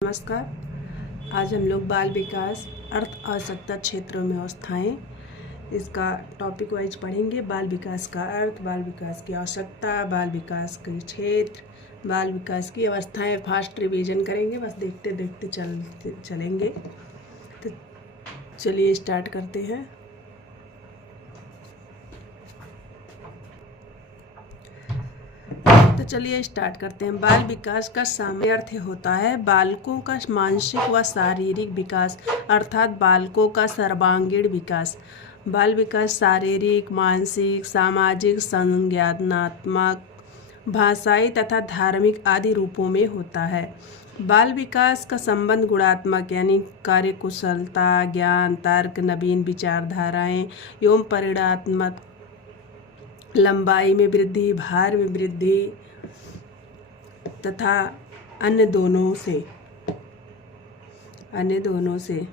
नमस्कार। आज हम लोग बाल विकास अर्थ आवश्यकता क्षेत्रों में अवस्थाएं इसका टॉपिक वाइज पढ़ेंगे। बाल विकास का अर्थ, बाल विकास की आवश्यकता, बाल विकास के क्षेत्र, बाल विकास की अवस्थाएं फास्ट रिवीजन करेंगे। बस देखते देखते चलेंगे। तो चलिए स्टार्ट करते हैं। तो चलिए स्टार्ट करते हैं। बाल विकास का सामान्य अर्थ होता है बालकों का मानसिक व शारीरिक विकास, अर्थात बालकों का सर्वांगीण विकास। बाल विकास शारीरिक, मानसिक, सामाजिक, संज्ञानात्मक, भाषाई तथा धार्मिक आदि रूपों में होता है। बाल विकास का संबंध गुणात्मक यानी कार्यकुशलता, ज्ञान, तर्क, नवीन विचारधाराएं एवं परिणात्मक लंबाई में वृद्धि, भार में वृद्धि तथा अन्य दोनों से।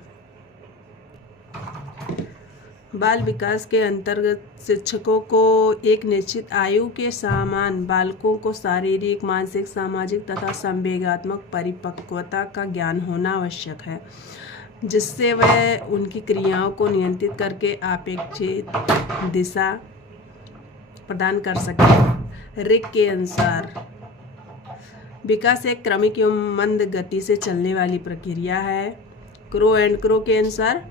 बाल विकास के अंतर्गत शिक्षकों को एक निश्चित आयु के समान बालकों को शारीरिक, मानसिक, सामाजिक तथा संवेगात्मक परिपक्वता का ज्ञान होना आवश्यक है, जिससे वह उनकी क्रियाओं को नियंत्रित करके अपेक्षित दिशा प्रदान कर सके। रिक के अनुसार विकास एक क्रमिक एवं मंद गति से चलने वाली प्रक्रिया है। क्रो एंड क्रो के अनुसार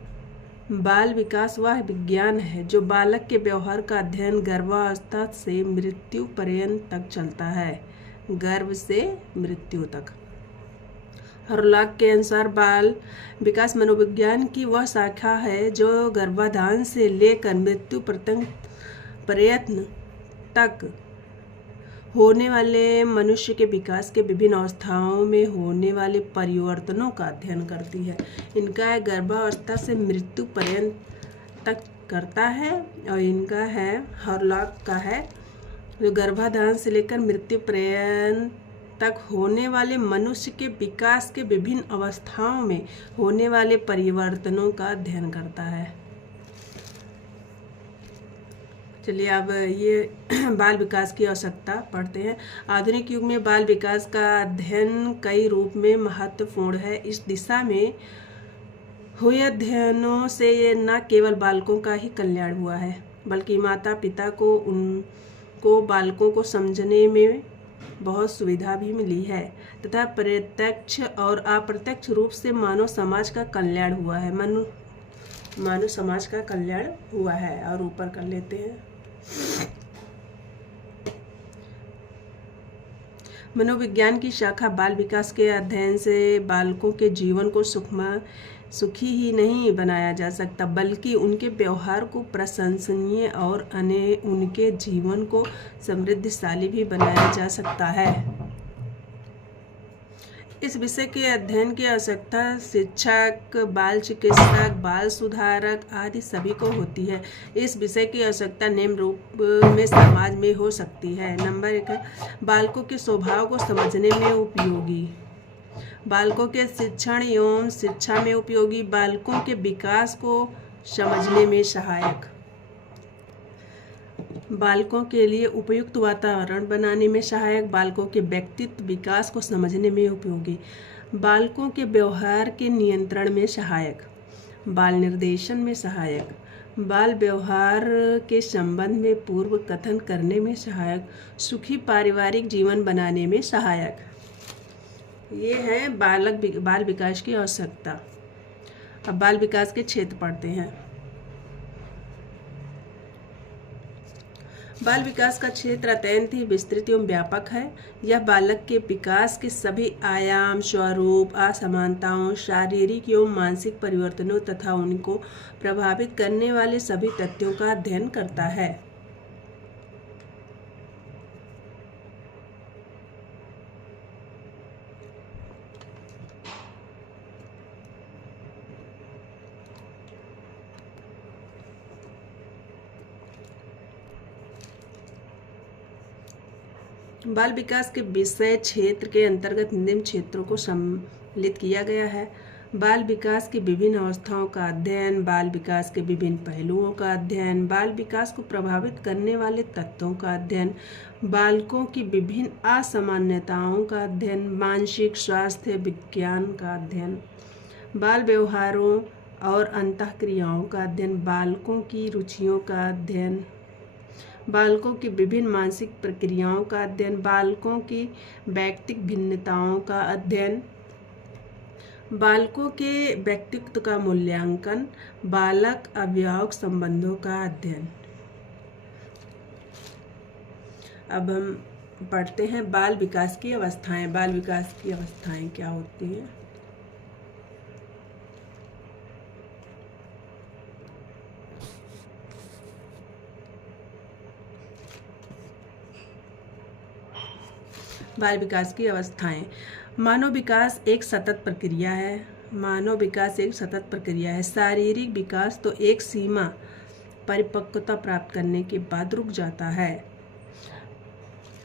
बाल विकास वह विज्ञान है जो बालक के व्यवहार का अध्ययन गर्भावस्था से मृत्यु पर्यंत तक चलता है। गर्भ से मृत्यु तक। हरलॉक के अनुसार बाल विकास मनोविज्ञान की वह शाखा है जो गर्भाधान से लेकर मृत्यु प्रयत्न तक होने वाले मनुष्य के विकास के विभिन्न अवस्थाओं में होने वाले परिवर्तनों का अध्ययन करती है। इनका गर्भावस्था से मृत्यु पर्यंत तक करता है और इनका है हरलॉक का है जो गर्भाधान से लेकर मृत्यु पर्यंत तक होने वाले मनुष्य के विकास के विभिन्न अवस्थाओं में होने वाले परिवर्तनों का अध्ययन करता है। चलिए अब ये बाल विकास की आवश्यकता पढ़ते हैं। आधुनिक युग में बाल विकास का अध्ययन कई रूप में महत्वपूर्ण है। इस दिशा में हुए अध्ययनों से ये न केवल बालकों का ही कल्याण हुआ है, बल्कि माता पिता को उनको बालकों को समझने में बहुत सुविधा भी मिली है तथा प्रत्यक्ष और अप्रत्यक्ष रूप से मानव समाज का कल्याण हुआ है। मानव समाज का कल्याण हुआ है। और ऊपर कर लेते हैं। मनोविज्ञान की शाखा बाल विकास के अध्ययन से बालकों के जीवन को सुखी ही नहीं बनाया जा सकता, बल्कि उनके व्यवहार को प्रशंसनीय और उनके जीवन को समृद्धशाली भी बनाया जा सकता है। इस विषय के अध्ययन की आवश्यकता शिक्षक, बाल चिकित्सक, बाल सुधारक आदि सभी को होती है। इस विषय की आवश्यकता निम्न रूप में समाज में हो सकती है। नंबर 1 बालकों के स्वभाव को समझने में उपयोगी, बालकों के शिक्षण एवं शिक्षा में उपयोगी, बालकों के विकास को समझने में सहायक, बालकों के लिए उपयुक्त वातावरण बनाने में सहायक, बालकों के व्यक्तित्व विकास को समझने में उपयोगी, बालकों के व्यवहार के नियंत्रण में सहायक, बाल निर्देशन में सहायक, बाल व्यवहार के संबंध में पूर्व कथन करने में सहायक, सुखी पारिवारिक जीवन बनाने में सहायक। ये है बाल विकास की आवश्यकता। अब बाल विकास के क्षेत्र पढ़ते हैं। बाल विकास का क्षेत्र अत्यंत ही विस्तृत एवं व्यापक है। यह बालक के विकास के सभी आयाम, स्वरूप, असमानताओं, शारीरिक एवं मानसिक परिवर्तनों तथा उनको प्रभावित करने वाले सभी तथ्यों का अध्ययन करता है। बाल विकास के विषय क्षेत्र के अंतर्गत निम्न क्षेत्रों को सम्मिलित किया गया है। बाल विकास की विभिन्न अवस्थाओं का अध्ययन, बाल विकास के विभिन्न पहलुओं का अध्ययन, बाल विकास को प्रभावित करने वाले तत्वों का अध्ययन, बालकों की विभिन्न असामान्यताओं का अध्ययन, मानसिक स्वास्थ्य विज्ञान का अध्ययन, बाल व्यवहारों और अंतःक्रियाओं का अध्ययन, बालकों की रुचियों का अध्ययन, बालकों की विभिन्न मानसिक प्रक्रियाओं का अध्ययन, बालकों की व्यक्तिगत भिन्नताओं का अध्ययन, बालकों के व्यक्तित्व का मूल्यांकन, बालक अभिभावक संबंधों का अध्ययन। अब हम पढ़ते हैं बाल विकास की अवस्थाएं। बाल विकास की अवस्थाएं क्या होती हैं? बाल विकास की अवस्थाएं। मानव विकास एक सतत प्रक्रिया है। मानव विकास एक सतत प्रक्रिया है। शारीरिक विकास तो एक सीमा परिपक्वता प्राप्त करने के बाद रुक जाता है।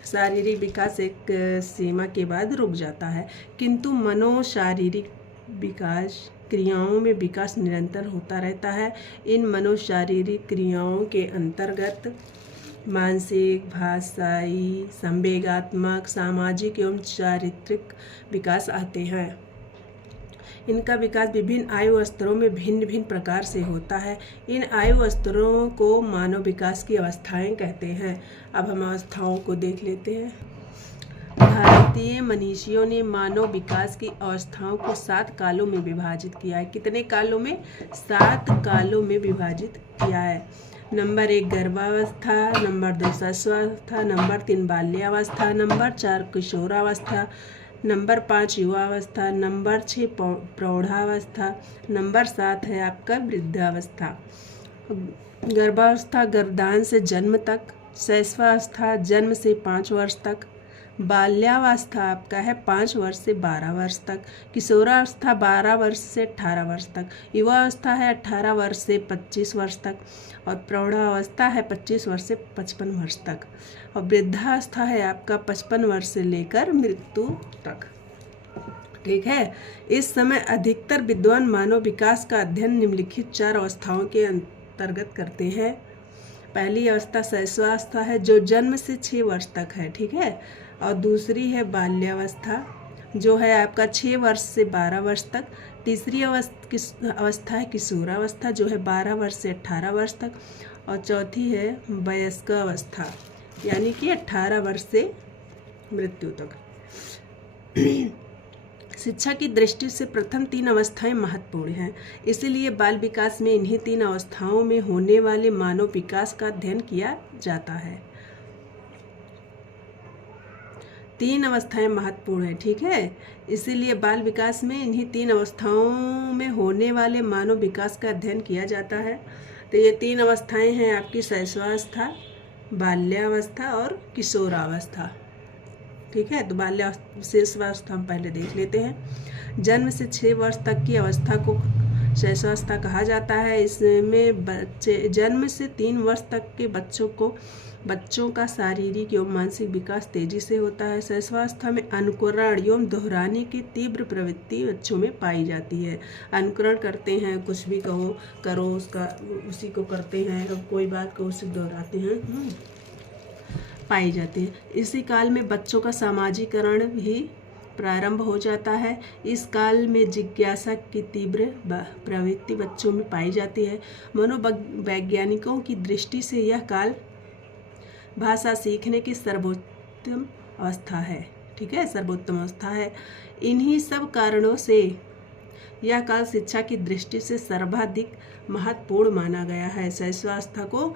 शारीरिक विकास एक सीमा के बाद रुक जाता है, किंतु मनोशारीरिक विकास क्रियाओं में विकास निरंतर होता रहता है। इन मनोशारीरिक क्रियाओं के अंतर्गत मानसिक, भाषाई, संवेगात्मक, सामाजिक एवं चारित्रिक विकास आते हैं। इनका विकास विभिन्न आयु स्तरों में भिन्न भिन्न प्रकार से होता है। इन आयु स्तरों को मानव विकास की अवस्थाएं कहते हैं। अब हम अवस्थाओं को देख लेते हैं। भारतीय मनीषियों ने मानव विकास की अवस्थाओं को 7 कालों में विभाजित किया है। कितने कालों में? 7 कालों में विभाजित किया है। नंबर 1 गर्भावस्था, नंबर 2 शिशुअवस्था, नंबर 3 बाल्यावस्था, नंबर 4 किशोरावस्था, नंबर 5 युवावस्था, नंबर 6 प्रौढ़ावस्था, नंबर 7 है आपका वृद्धावस्था। गर्भावस्था गर्भाधान से जन्म तक, शिशुअवस्था जन्म से 5 वर्ष तक, बाल्यावस्था आपका है 5 वर्ष से 12 वर्ष तक, किशोरावस्था 12 वर्ष से 18 वर्ष तक, युवावस्था है 18 वर्ष से 25 वर्ष तक, और प्रौढ़ावस्था है 25 वर्ष से 55 वर्ष तक, और वृद्धावस्था है आपका 55 वर्ष से लेकर मृत्यु तक। ठीक है। इस समय अधिकतर विद्वान मानव विकास का अध्ययन निम्नलिखित 4 अवस्थाओं के अंतर्गत करते हैं। पहली अवस्था शिशुअवस्था है, जो जन्म से 6 वर्ष तक है। ठीक है। और दूसरी है बाल्यावस्था, जो है आपका 6 वर्ष से 12 वर्ष तक। तीसरी अवस्था है किशोरावस्था, जो है 12 वर्ष से 18 वर्ष तक। और चौथी है वयस्क अवस्था, यानी कि 18 वर्ष से मृत्यु तक। शिक्षा की दृष्टि से प्रथम 3 अवस्थाएं महत्वपूर्ण हैं, इसीलिए बाल विकास में इन्हीं 3 अवस्थाओं में होने वाले मानव विकास का अध्ययन किया जाता है। 3 अवस्थाएं महत्वपूर्ण है। ठीक है। इसीलिए बाल विकास में इन्हीं 3 अवस्थाओं में होने वाले मानव विकास का अध्ययन किया जाता है। तो ये 3 अवस्थाएं हैं आपकी शिशुअवस्था, बाल्यावस्था और किशोरावस्था। ठीक है। तो शिशुअवस्था हम पहले देख लेते हैं। जन्म से 6 वर्ष तक की अवस्था को शिशुअवस्था कहा जाता है। इसमें जन्म से 3 वर्ष तक के बच्चों का शारीरिक एवं मानसिक विकास तेजी से होता है। शिशुअवस्था में अनुकरण एवं दोहराने की तीव्र प्रवृत्ति बच्चों में पाई जाती है। अनुकरण करते हैं, कुछ भी करो उसका उसी को करते हैं, कोई बात को उसे दोहराते हैं, पाई जाती है। इसी काल में बच्चों का सामाजिकरण भी प्रारंभ हो जाता है। इस काल में जिज्ञासा की तीव्र प्रवृत्ति बच्चों में पाई जाती है। मनोवैज्ञानिकों की दृष्टि से यह काल भाषा सीखने की सर्वोत्तम अवस्था है। ठीक है, सर्वोत्तम अवस्था है। इन्हीं सब कारणों से यह काल शिक्षा की दृष्टि से सर्वाधिक महत्वपूर्ण माना गया है। शिशुअवस्था को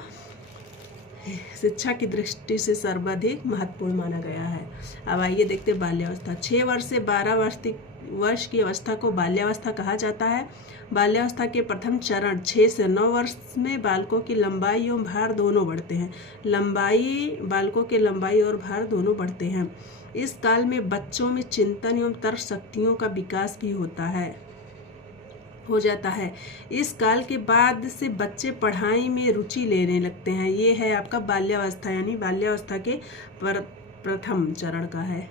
शिक्षा की दृष्टि से सर्वाधिक महत्वपूर्ण माना गया है। अब आइए देखते हैं बाल्यावस्था। 6 वर्ष से 12 वर्ष की अवस्था को बाल्यावस्था कहा जाता है। बाल्यावस्था के प्रथम चरण 6 से 9 वर्ष में बालकों की लंबाई एवं भार दोनों बढ़ते हैं। बालकों के लंबाई और भार दोनों बढ़ते हैं। इस काल में बच्चों में चिंतन एवं तर्क शक्तियों का विकास भी हो जाता है। इस काल के बाद से बच्चे पढ़ाई में रुचि लेने लगते हैं। ये है आपका बाल्यावस्था, यानी बाल्यावस्था के प्रथम चरण का है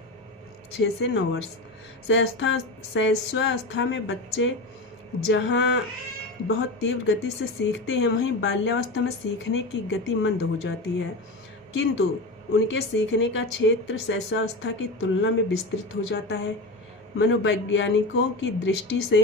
6 से 9 वर्ष। शैशवावस्था में बच्चे जहाँ बहुत तीव्र गति से सीखते हैं, वहीं बाल्यावस्था में सीखने की गति मंद हो जाती है, किंतु उनके सीखने का क्षेत्र शैशवावस्था की तुलना में विस्तृत हो जाता है। मनोवैज्ञानिकों की दृष्टि से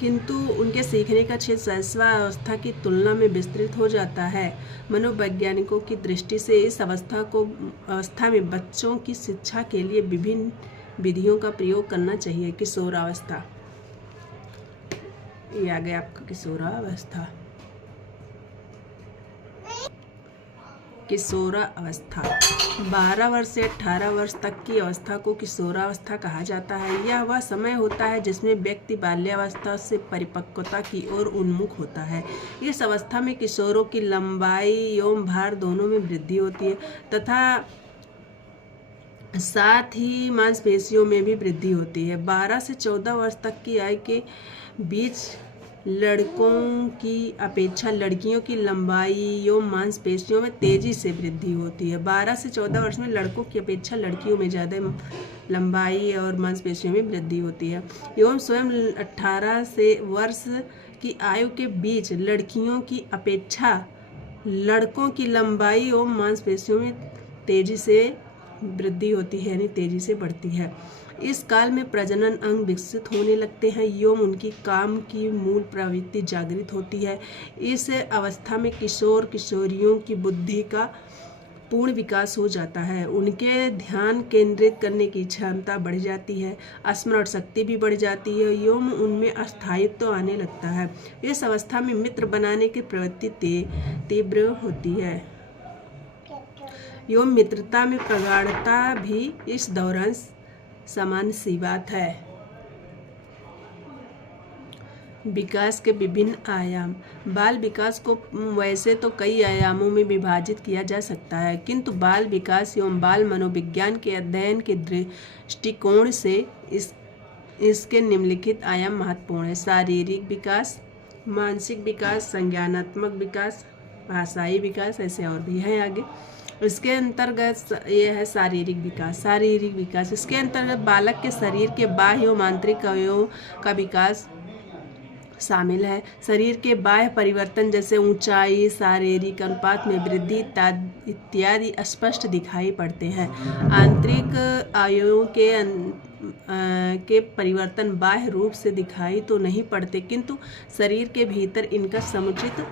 किंतु उनके सीखने का क्षेत्र शैशवावस्था की तुलना में विस्तृत हो जाता है। मनोवैज्ञानिकों की दृष्टि से इस अवस्था में बच्चों की शिक्षा के लिए विभिन्न विधियों का प्रयोग करना चाहिए। किशोरावस्था, ये आ गया आपका किशोरावस्था। किशोरावस्था 12 वर्ष से 18 वर्ष तक की अवस्था को किशोरावस्था कहा जाता है। यह वह समय होता है जिसमें व्यक्ति बाल्यावस्था से परिपक्वता की ओर उन्मुख होता है। इस अवस्था में किशोरों की लंबाई एवं भार दोनों में वृद्धि होती है तथा साथ ही मांसपेशियों में भी वृद्धि होती है। 12 से 14 वर्ष तक की आयु के बीच लड़कों की अपेक्षा लड़कियों की लंबाई एवं मांसपेशियों में तेजी से वृद्धि होती है। 12 से 14 वर्ष में लड़कों की अपेक्षा लड़कियों में ज़्यादा लंबाई और मांसपेशियों में वृद्धि होती है। एवं स्वयं 18 से वर्ष की आयु के बीच लड़कियों की अपेक्षा लड़कों की लंबाई एवं मांसपेशियों में तेजी से वृद्धि होती है, यानी तेजी से बढ़ती है। इस काल में प्रजनन अंग विकसित होने लगते हैं एवं उनकी काम की मूल प्रवृत्ति जागृत होती है। इस अवस्था में किशोर किशोरियों की बुद्धि का पूर्ण विकास हो जाता है। उनके ध्यान केंद्रित करने की क्षमता बढ़ जाती है, स्मरण शक्ति भी बढ़ जाती है एवं उनमें स्थायित्व आने लगता है। इस अवस्था में मित्र बनाने की प्रवृत्ति तीव्र होती है एवं मित्रता में प्रगाढ़ता भी इस दौरान सामान्य सी बात है। विकास के विभिन्न आयाम। बाल विकास को वैसे तो कई आयामों में विभाजित किया जा सकता है, किंतु बाल विकास एवं बाल मनोविज्ञान के अध्ययन के दृष्टिकोण से इसके निम्नलिखित आयाम महत्वपूर्ण है। शारीरिक विकास, मानसिक विकास, संज्ञानात्मक विकास, भाषाई विकास, ऐसे और भी हैं आगे। इसके अंतर्गत यह है शारीरिक विकास। शारीरिक विकास इसके अंतर्गत बालक के शरीर के बाह्य एवं आंतरिक अवयवों का विकास शामिल है। शरीर के बाह्य परिवर्तन जैसे ऊंचाई, शारीरिक अनुपात में वृद्धि इत्यादि स्पष्ट दिखाई पड़ते हैं। आंतरिक अवयवों के परिवर्तन बाह्य रूप से दिखाई तो नहीं पड़ते, किंतु शरीर के भीतर इनका समुचित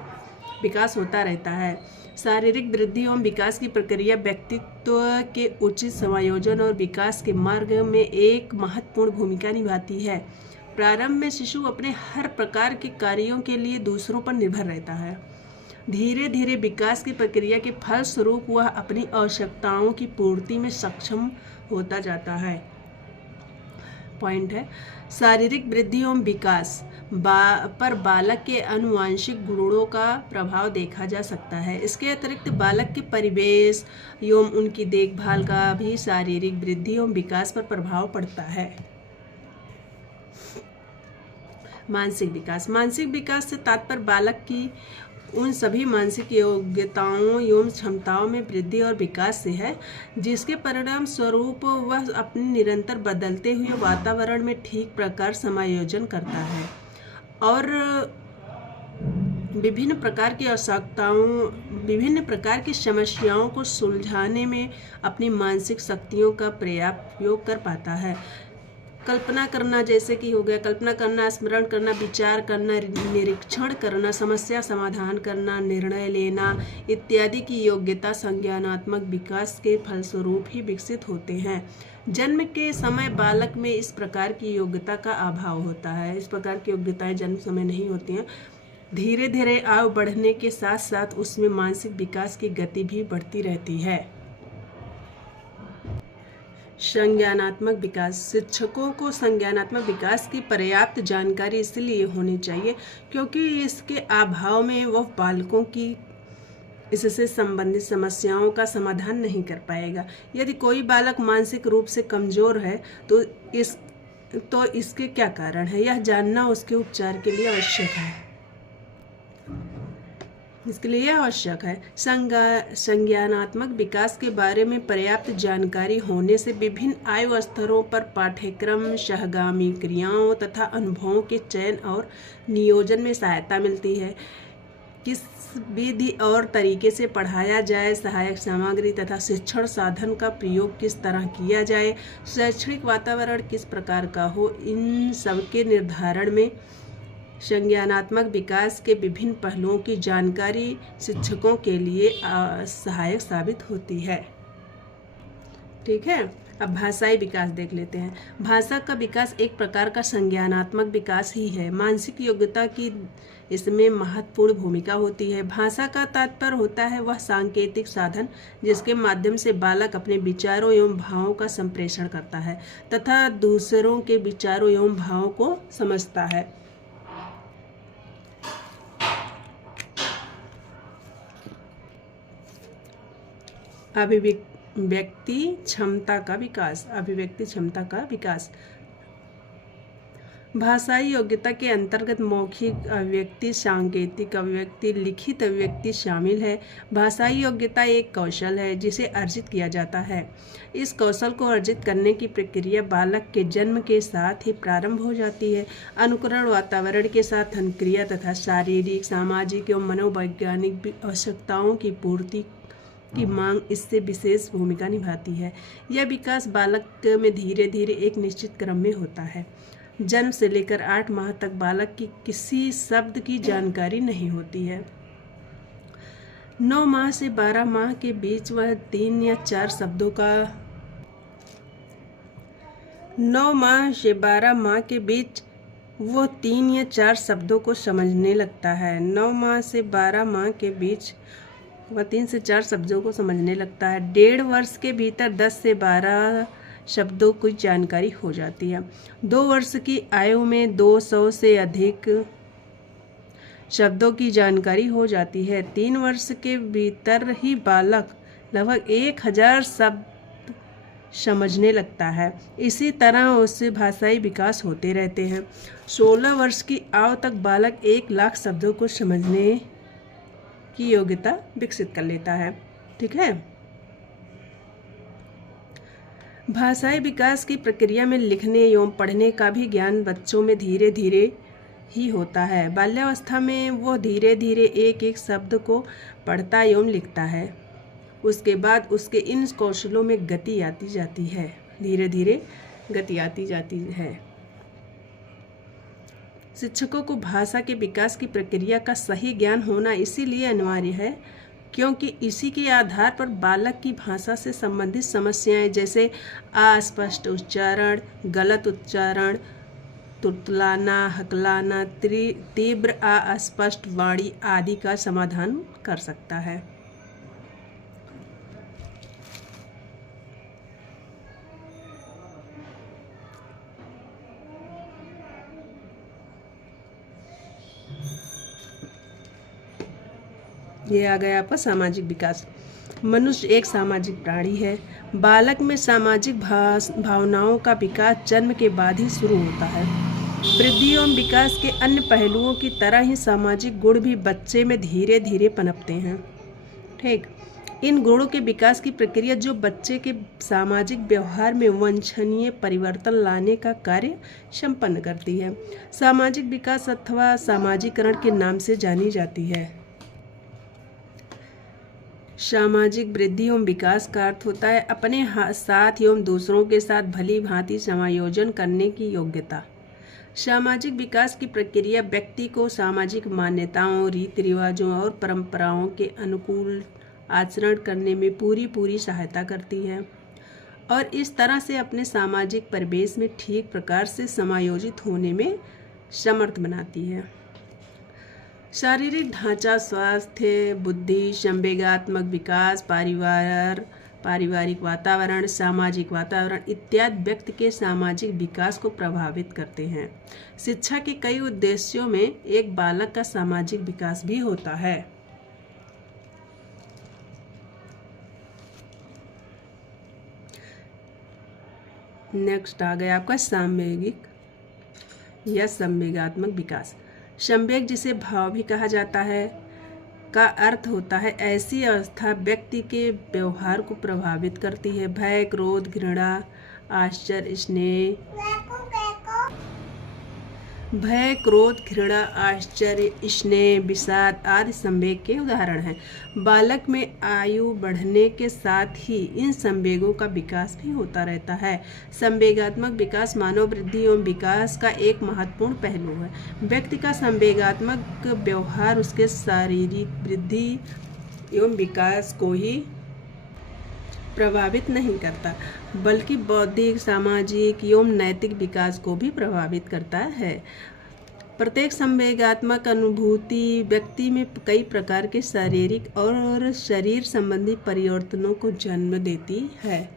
विकास होता रहता है। शारीरिक वृद्धि एवं विकास की प्रक्रिया व्यक्तित्व के उचित समायोजन और विकास के मार्ग में एक महत्वपूर्ण भूमिका निभाती है। प्रारंभ में शिशु अपने हर प्रकार के कार्यों के लिए दूसरों पर निर्भर रहता है। धीरे धीरे विकास की प्रक्रिया के फलस्वरूप वह अपनी आवश्यकताओं की पूर्ति में सक्षम होता जाता है। पॉइंट है, शारीरिक वृद्धि एवं विकास पर बालक के आनुवंशिक गुणों का प्रभाव देखा जा सकता है। इसके अतिरिक्त बालक के परिवेश एवं उनकी देखभाल का भी शारीरिक वृद्धि एवं विकास पर प्रभाव पड़ता है। मानसिक विकास। मानसिक विकास से तात्पर्य बालक की उन सभी मानसिक योग्यताओं एवं क्षमताओं में वृद्धि और विकास से है जिसके परिणाम स्वरूप वह अपने निरंतर बदलते हुए वातावरण में ठीक प्रकार समायोजन करता है और विभिन्न प्रकार की आवश्यकताओं, विभिन्न प्रकार की समस्याओं को सुलझाने में अपनी मानसिक शक्तियों का पर्याप्त उपयोग कर पाता है। कल्पना करना जैसे कि हो गया, कल्पना करना, स्मरण करना, विचार करना, निरीक्षण करना, समस्या समाधान करना, निर्णय लेना इत्यादि की योग्यता संज्ञानात्मक विकास के फलस्वरूप ही विकसित होते हैं। जन्म के समय बालक में इस प्रकार की योग्यता का अभाव होता है। इस प्रकार की योग्यताएं जन्म समय नहीं होती हैं। धीरे धीरे आयु बढ़ने के साथ साथ उसमें मानसिक विकास की गति भी बढ़ती रहती है। संज्ञानात्मक विकास। शिक्षकों को संज्ञानात्मक विकास की पर्याप्त जानकारी इसलिए होनी चाहिए क्योंकि इसके अभाव में वह बालकों की इससे संबंधित समस्याओं का समाधान नहीं कर पाएगा। यदि कोई बालक मानसिक रूप से कमजोर है तो इसके क्या कारण है, यह जानना उसके उपचार के लिए आवश्यक है। इसके लिए यह आवश्यक है। संज्ञानात्मक विकास के बारे में पर्याप्त जानकारी होने से विभिन्न आयु स्तरों पर पाठ्यक्रम, सहगामी क्रियाओं तथा अनुभवों के चयन और नियोजन में सहायता मिलती है। किस विधि और तरीके से पढ़ाया जाए, सहायक सामग्री तथा शिक्षण साधन का प्रयोग किस तरह किया जाए, शैक्षणिक वातावरण किस प्रकार का हो, इन सबके निर्धारण में संज्ञानात्मक विकास के विभिन्न पहलुओं की जानकारी शिक्षकों के लिए सहायक साबित होती है। ठीक है, अब भाषाई विकास देख लेते हैं। भाषा का विकास एक प्रकार का संज्ञानात्मक विकास ही है। मानसिक योग्यता की इसमें महत्वपूर्ण भूमिका होती है। भाषा का तात्पर्य होता है वह सांकेतिक साधन जिसके माध्यम से बालक अपने विचारों एवं भावों का संप्रेषण करता है तथा दूसरों के विचारों एवं भावों को समझता है। अभिव्यक्ति क्षमता का विकास। अभिव्यक्ति क्षमता का विकास भाषाई योग्यता के अंतर्गत मौखिक अभिव्यक्ति, सांकेतिक अभिव्यक्ति, लिखित अभिव्यक्ति शामिल है। भाषाई योग्यता एक कौशल है जिसे अर्जित किया जाता है। इस कौशल को अर्जित करने की प्रक्रिया बालक के जन्म के साथ ही प्रारंभ हो जाती है। अनुकरण, वातावरण के साथ अनुक्रिया तथा शारीरिक, सामाजिक एवं मनोवैज्ञानिक आवश्यकताओं की पूर्ति की मांग इससे विशेष भूमिका निभाती है। यह विकास बालक में धीरे धीरे एक निश्चित क्रम में होता है। जन्म से लेकर 8 माह तक बालक की किसी शब्द की जानकारी नहीं होती है। 9 माह से 12 माह के बीच वह 3 या 4 शब्दों का 9 माह से 12 माह के बीच वो 3 या 4 शब्दों को समझने लगता है। 9 माह से 12 माह के बीच वह 3 से 4 शब्दों को समझने लगता है। 1.5 वर्ष के भीतर 10 से 12 शब्दों की जानकारी हो जाती है। 2 वर्ष की आयु में 200 से अधिक शब्दों की जानकारी हो जाती है। 3 वर्ष के भीतर ही बालक लगभग 1000 शब्द समझने लगता है। इसी तरह उससे भाषाई विकास होते रहते हैं। 16 वर्ष की आयु तक बालक 1 लाख शब्दों को समझने की योग्यता विकसित कर लेता है। ठीक है, भाषाई विकास की प्रक्रिया में लिखने एवं पढ़ने का भी ज्ञान बच्चों में धीरे धीरे ही होता है। बाल्यावस्था में वो धीरे धीरे एक एक शब्द को पढ़ता एवं लिखता है। उसके बाद उसके इन कौशलों में गति आती जाती है, धीरे धीरे गति आती जाती है। शिक्षकों को भाषा के विकास की प्रक्रिया का सही ज्ञान होना इसीलिए अनिवार्य है क्योंकि इसी के आधार पर बालक की भाषा से संबंधित समस्याएं जैसे अस्पष्ट उच्चारण, गलत उच्चारण, तुतलाना, हकलाना, तीव्र अस्पष्ट वाणी आदि का समाधान कर सकता है। ये आ गया आपका सामाजिक विकास। मनुष्य एक सामाजिक प्राणी है। बालक में सामाजिक भावनाओं का विकास जन्म के बाद ही शुरू होता है। वृद्धि एवं विकास के अन्य पहलुओं की तरह ही सामाजिक गुण भी बच्चे में धीरे धीरे पनपते हैं। ठीक, इन गुणों के विकास की प्रक्रिया जो बच्चे के सामाजिक व्यवहार में वांछनीय परिवर्तन लाने का कार्य संपन्न करती है, सामाजिक विकास अथवा सामाजिकरण के नाम से जानी जाती है। सामाजिक वृद्धि एवं विकास का अर्थ होता है अपने साथ एवं दूसरों के साथ भली भांति समायोजन करने की योग्यता। सामाजिक विकास की प्रक्रिया व्यक्ति को सामाजिक मान्यताओं, रीति रिवाजों और परंपराओं के अनुकूल आचरण करने में पूरी सहायता करती है और इस तरह से अपने सामाजिक परिवेश में ठीक प्रकार से समायोजित होने में समर्थ बनाती है। शारीरिक ढांचा, स्वास्थ्य, बुद्धि, संवेगात्मक विकास, पारिवारिक वातावरण, सामाजिक वातावरण इत्यादि व्यक्ति के सामाजिक विकास को प्रभावित करते हैं। शिक्षा के कई उद्देश्यों में एक बालक का सामाजिक विकास भी होता है। नेक्स्ट आ गया आपका सामवेगिक या संवेगात्मक विकास। संवेग जिसे भाव भी कहा जाता है का अर्थ होता है ऐसी अवस्था व्यक्ति के व्यवहार को प्रभावित करती है। भय, क्रोध, घृणा, आश्चर्य, स्नेह। भय, क्रोध, घृणा, आश्चर्य, स्नेह, विषाद आदि संवेग के उदाहरण हैं। बालक में आयु बढ़ने के साथ ही इन संवेगों का विकास भी होता रहता है। संवेगात्मक विकास मानव वृद्धि एवं विकास का एक महत्वपूर्ण पहलू है। व्यक्ति का संवेगात्मक व्यवहार उसके शारीरिक वृद्धि एवं विकास को ही प्रभावित नहीं करता, बल्कि बौद्धिक, सामाजिक एवं नैतिक विकास को भी प्रभावित करता है। प्रत्येक संवेगात्मक अनुभूति व्यक्ति में कई प्रकार के शारीरिक और शरीर संबंधी परिवर्तनों को जन्म देती है।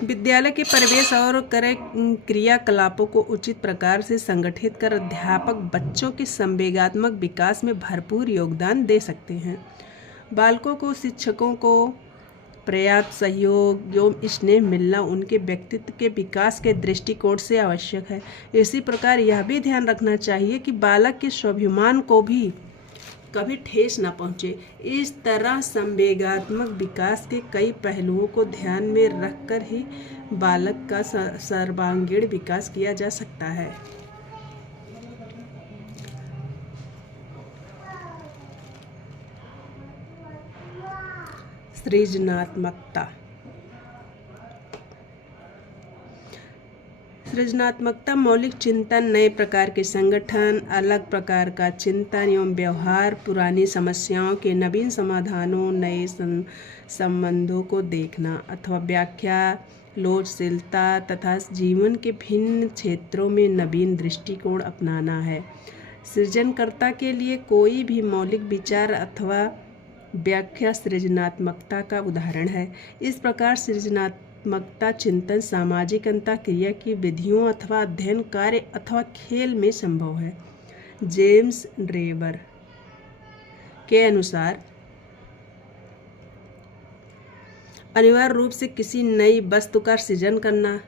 विद्यालय के परिवेश और क्रियाकलापों को उचित प्रकार से संगठित कर अध्यापक बच्चों के संवेगात्मक विकास में भरपूर योगदान दे सकते हैं। बालकों को शिक्षकों को पर्याप्त सहयोग एवं स्नेह मिलना उनके व्यक्तित्व के विकास के दृष्टिकोण से आवश्यक है। इसी प्रकार यह भी ध्यान रखना चाहिए कि बालक के स्वाभिमान को भी कभी ठेस न पहुंचे। इस तरह संवेगात्मक विकास के कई पहलुओं को ध्यान में रखकर ही बालक का सर्वांगीण विकास किया जा सकता है। सृजनात्मकता। सृजनात्मकता मौलिक चिंतन, नए प्रकार के संगठन, अलग प्रकार का चिंतन एवं व्यवहार, पुरानी समस्याओं के नवीन समाधानों, नए संबंधों को देखना अथवा व्याख्या, लोचशीलता तथा जीवन के भिन्न क्षेत्रों में नवीन दृष्टिकोण अपनाना है। सृजनकर्ता के लिए कोई भी मौलिक विचार अथवा व्याख्या सृजनात्मकता का उदाहरण है। इस प्रकार सृजनात्मकता चिंतन सामाजिक अंतःक्रिया की विधियों अथवा अध्ययन कार्य अथवा खेल में संभव है। जेम्स ड्रेबर के अनुसार अनिवार्य रूप से किसी नई वस्तु का सृजन करना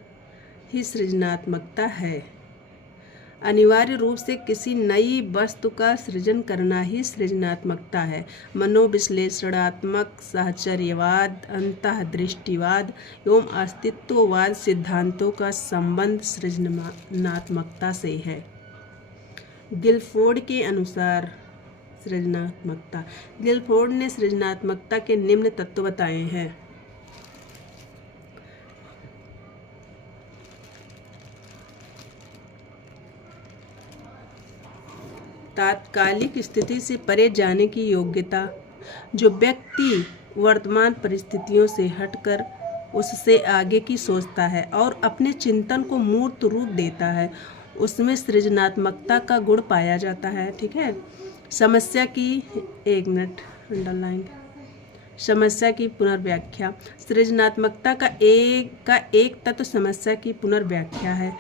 ही सृजनात्मकता है। अनिवार्य रूप से किसी नई वस्तु का सृजन करना ही सृजनात्मकता है। मनोविश्लेषणात्मक, साहचर्यवाद, अंतःदृष्टिवाद एवं अस्तित्ववाद सिद्धांतों का संबंध सृजनात्मकता से है। गिलफोर्ड के अनुसार सृजनात्मकता। गिलफोर्ड ने सृजनात्मकता के निम्न तत्व बताए हैं। तात्कालिक स्थिति से परे जाने की योग्यता। जो व्यक्ति वर्तमान परिस्थितियों से हटकर उससे आगे की सोचता है और अपने चिंतन को मूर्त रूप देता है, उसमें सृजनात्मकता का गुण पाया जाता है। ठीक है। समस्या की अंडरलाइन समस्या की पुनर्व्याख्या। सृजनात्मकता का एक तत्व समस्या की पुनर्व्याख्या है।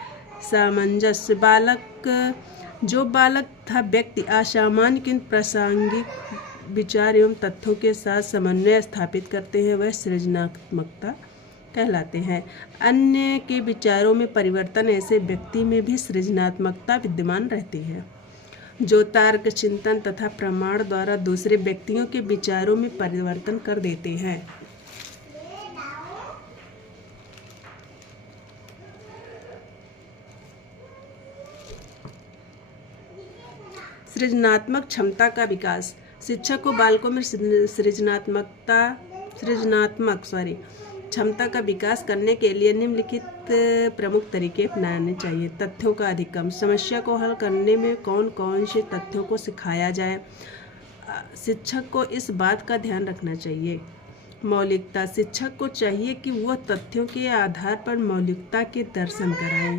सामंजस्य। जो बालक था व्यक्ति असामान्य किंतु प्रासंगिक विचार एवं तथ्यों के साथ समन्वय स्थापित करते हैं, वह सृजनात्मकता कहलाते हैं। अन्य के विचारों में परिवर्तन, ऐसे व्यक्ति में भी सृजनात्मकता विद्यमान रहती है। जो तर्क, चिंतन तथा प्रमाण द्वारा दूसरे व्यक्तियों के विचारों में परिवर्तन कर देते हैं। सृजनात्मक क्षमता का विकास। शिक्षक को बालकों में सृजनात्मक क्षमता का विकास करने के लिए निम्नलिखित प्रमुख तरीके अपनाने चाहिए। तथ्यों का अधिगम। समस्या को हल करने में कौन कौन से तथ्यों को सिखाया जाए। शिक्षक को इस बात का ध्यान रखना चाहिए। मौलिकता। शिक्षक को चाहिए कि वह तथ्यों के आधार पर मौलिकता के दर्शन कराए।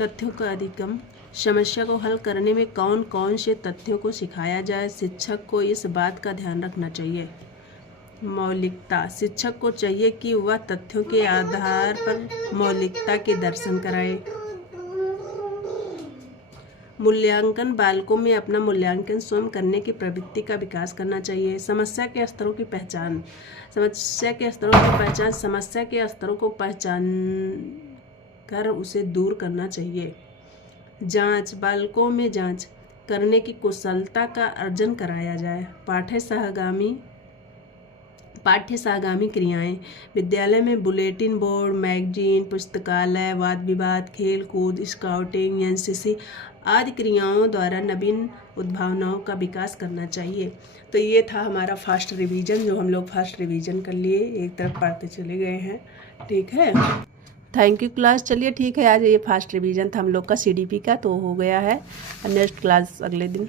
तथ्यों का अधिगम। समस्या को हल करने में कौन कौन से तथ्यों को सिखाया जाए। शिक्षक को इस बात का ध्यान रखना चाहिए। मौलिकता। शिक्षक को चाहिए कि वह तथ्यों के आधार पर मौलिकता के दर्शन कराए। मूल्यांकन। बालकों में अपना मूल्यांकन स्वयं करने की प्रवृत्ति का विकास करना चाहिए। समस्या के स्तरों की पहचान। समस्या के स्तरों को पहचान कर उसे दूर करना चाहिए। जांच, बालकों में जांच करने की कुशलता का अर्जन कराया जाए। पाठ्य सहगामी क्रियाएं, विद्यालय में बुलेटिन बोर्ड, मैगजीन, पुस्तकालय, वाद विवाद, खेल कूद, स्काउटिंग, एनसीसी आदि क्रियाओं द्वारा नवीन उद्भावनाओं का विकास करना चाहिए। तो ये था हमारा फास्ट रिवीजन, जो हम लोग फास्ट रिवीजन कर लिए, एक तरफ पढ़ते चले गए हैं। ठीक है, थैंक यू क्लास। चलिए ठीक है, आज ये फास्ट रिवीजन था हम लोग का CDP का, तो हो गया है। नेक्स्ट क्लास अगले दिन।